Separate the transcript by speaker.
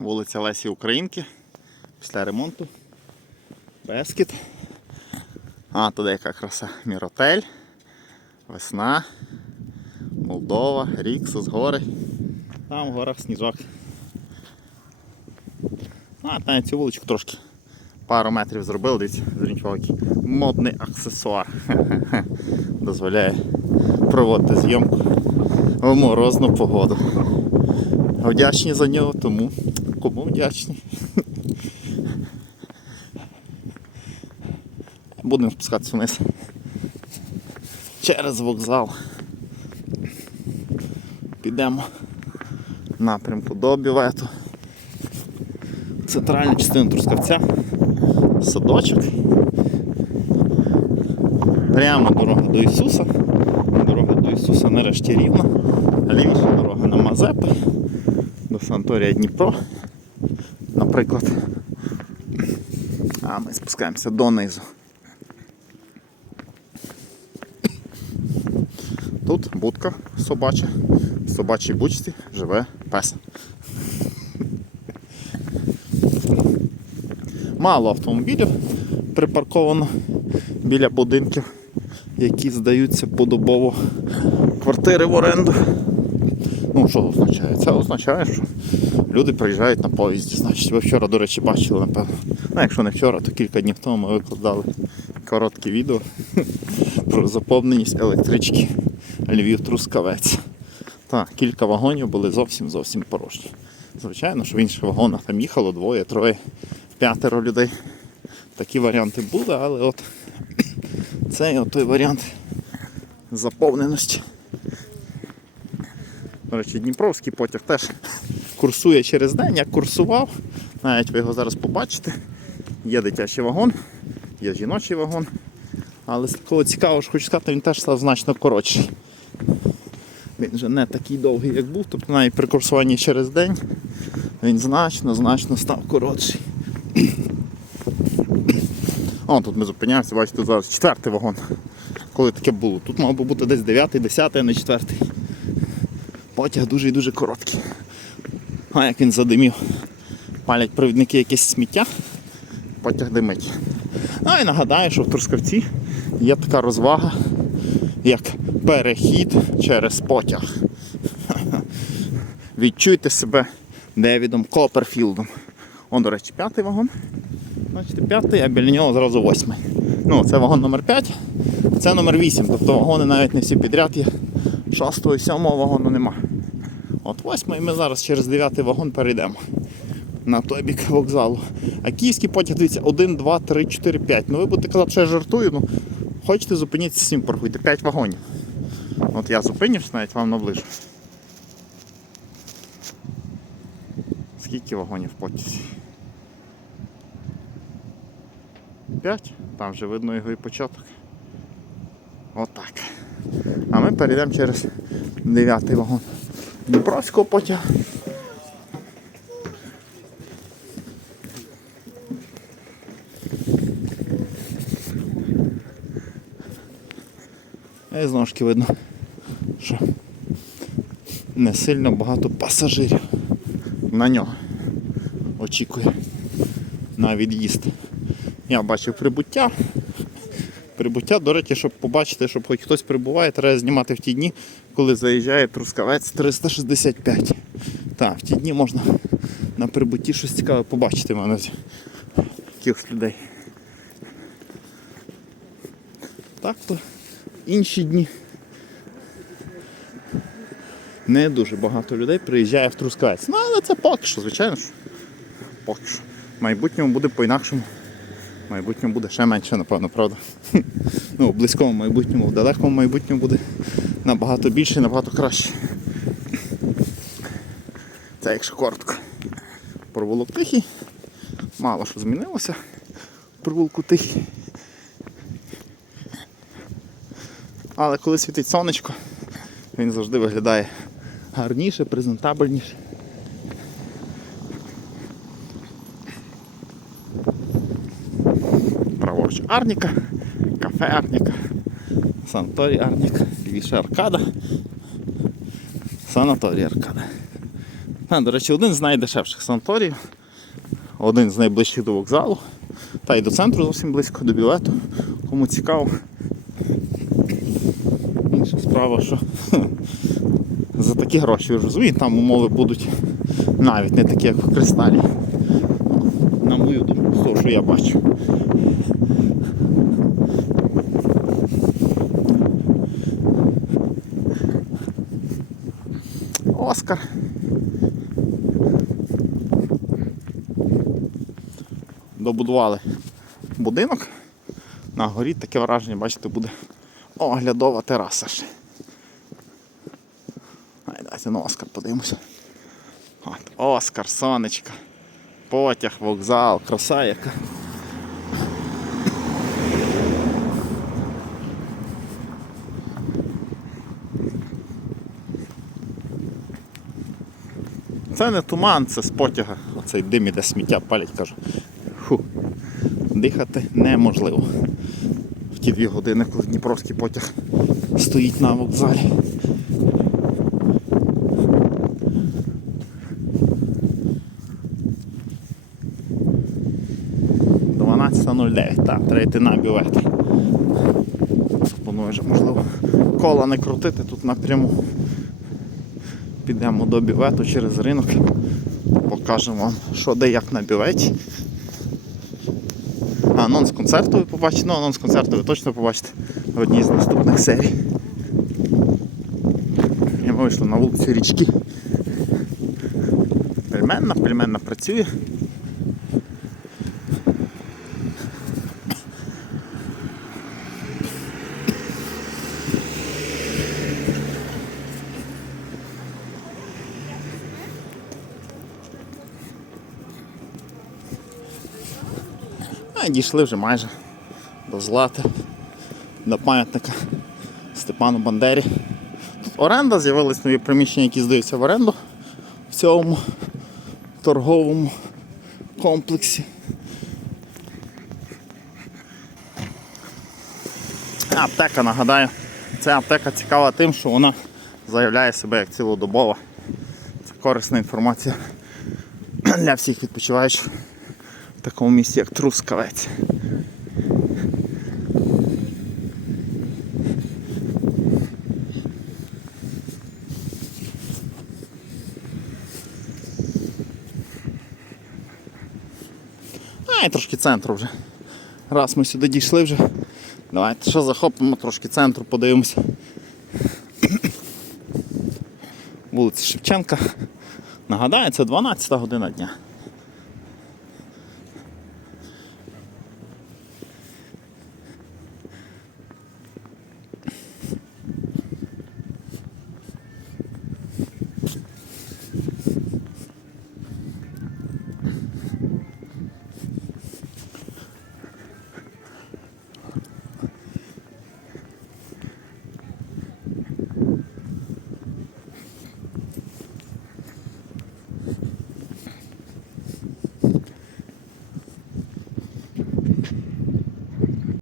Speaker 1: Вулиця Лесі Українки. Після ремонту. Бескіт. А, туди яка краса. Міротель. Весна. Молдова, Ріксус, гори. Там в горах сніжок. А, навіть цю вуличку трошки пару метрів зробили, дивіться, який модний аксесуар. Дозволяє проводити зйомку в морозну погоду. Вдячні за нього, тому кому вдячні. Будемо спускатися вниз. Через вокзал. Підемо напрямку до бювету. Центральна частина Трускавця. Садочок. Прямо дорога до Ісуса. Дорога до Ісуса нарешті рівна. Лівіша дорога на Мазепи, до Санаторія Дніпро, наприклад. А ми спускаємося донизу. Тут будка собача. В собачій бучці живе пес. Мало автомобілів припарковано біля будинків, які здаються подобово квартири в оренду. Ну, що означає? Це означає, що люди приїжджають на поїзді. Значить, ви вчора, до речі, бачили, напевно. Ну, якщо не вчора, то кілька днів тому ми викладали коротке відео про заповненість електрички Львів-Трускавець. Так, кілька вагонів були зовсім зовсім порожні. Звичайно, що в інших вагонах там їхало двоє, троє, п'ятеро людей. Такі варіанти були, але от цей от той варіант заповненості. До речі, Дніпровський потяг теж курсує через день, як курсував. Навіть ви його зараз побачите. Є дитячий вагон, є жіночий вагон. Але з такого цікавого, що хочу сказати, він теж став значно коротший. Він вже не такий довгий, як був, тобто навіть при курсуванні через день він значно, значно став коротший. О, тут ми зупиняємося, бачите, зараз четвертий вагон. Коли таке було. Тут мав би бути десь 9, 10, а не четвертий. Потяг дуже і дуже короткий. А як він задимів. Палять провідники якесь сміття, потяг димить. Ну і нагадаю, що в Трускавці є така розвага, як перехід через потяг. Відчуйте себе Девідом Копперфілдом. Он, до речі, п'ятий вагон. Бачите, п'ятий, а біля нього зразу восьмий. Ну, це вагон номер 5, це номер 8. Тобто вагони навіть не всі підряд є. Шостого і сьомого вагону нема. От восьмий ми зараз через дев'ятий вагон перейдемо на той бік вокзалу. А київський потяг, дивіться, 1, 2, 3, 4, 5. Ну ви будете казати, що я жартую, ну хочете зупиніться всім порахуйте. 5 вагонів. От я зупинився, навіть вам наближу. Скільки вагонів в потязі? 5, там вже видно його і початок. Отак. А ми перейдемо через 9 вагон Дніпровського потягу. І знову ж таки видно, що не сильно багато пасажирів на нього очікує на від'їзд. Я бачив прибуття. Прибуття, до речі, щоб побачити, щоб хоч хтось прибуває, треба знімати в ті дні, коли заїжджає Трускавець 365. Так, в ті дні можна на прибутті щось цікаве побачити, мене якихось людей. Так то інші дні. Не дуже багато людей приїжджає в Трускавець. Ну, але це поки що, звичайно. Поки що. В майбутньому буде по-інакшому. В майбутньому буде ще менше, напевно, правда. Ну, в близькому майбутньому, в далекому майбутньому буде набагато більше набагато краще. Це якщо коротко. Провулок тихий. Мало що змінилося. Провулку тихий. Але коли світить сонечко, він завжди виглядає гарніше, презентабельніше. Арніка, кафе Арніка, санаторій Арніка, лівіше Аркада, санаторій Аркада. А, до речі, один з найдешевших санаторіїв, один з найближчих до вокзалу, та й до центру зовсім близько, до бювету. Кому цікаво. Інша справа, що за такі гроші, розумієте, там умови будуть навіть не такі, як в кристалі. На мою думку, з того, що я бачу. Оскар. Добудували будинок. На горі таке враження, бачите, буде оглядова тераса ще. Ай, давайте на Оскар подивимося. От, Оскар, сонечка, потяг, вокзал, краса яка. Це не туман, це з потяга. Оцей дим іде сміття палять, кажу. Фу. Дихати неможливо. В ті дві години, коли Дніпровський потяг стоїть на вокзалі. 12.09, так, треба йти на бювет. Пропоную вже, можливо, кола не крутити тут напряму. Підемо до бівету через ринок, покажемо вам, що де як на біветі. А анонс концерту ви побачите, ну анонс концерту ви точно побачите в одній з наступних серій. І ми вийшли на вулицю річки. Пельменна, пельменна працює. А дійшли вже майже до Злати, до пам'ятника Степану Бандері. Тут оренда, з'явились нові приміщення, які здаються в оренду в цьому торговому комплексі. Аптека, нагадаю, ця аптека цікава тим, що вона заявляє себе як цілодобова. Це корисна інформація для всіх відпочиваючих в такому місці, як Трускавець. А, і трошки центру вже. Раз ми сюди дійшли вже. Давайте що захопимо, трошки центру подивимося. Вулиця Шевченка. Нагадаю, це 12 година дня.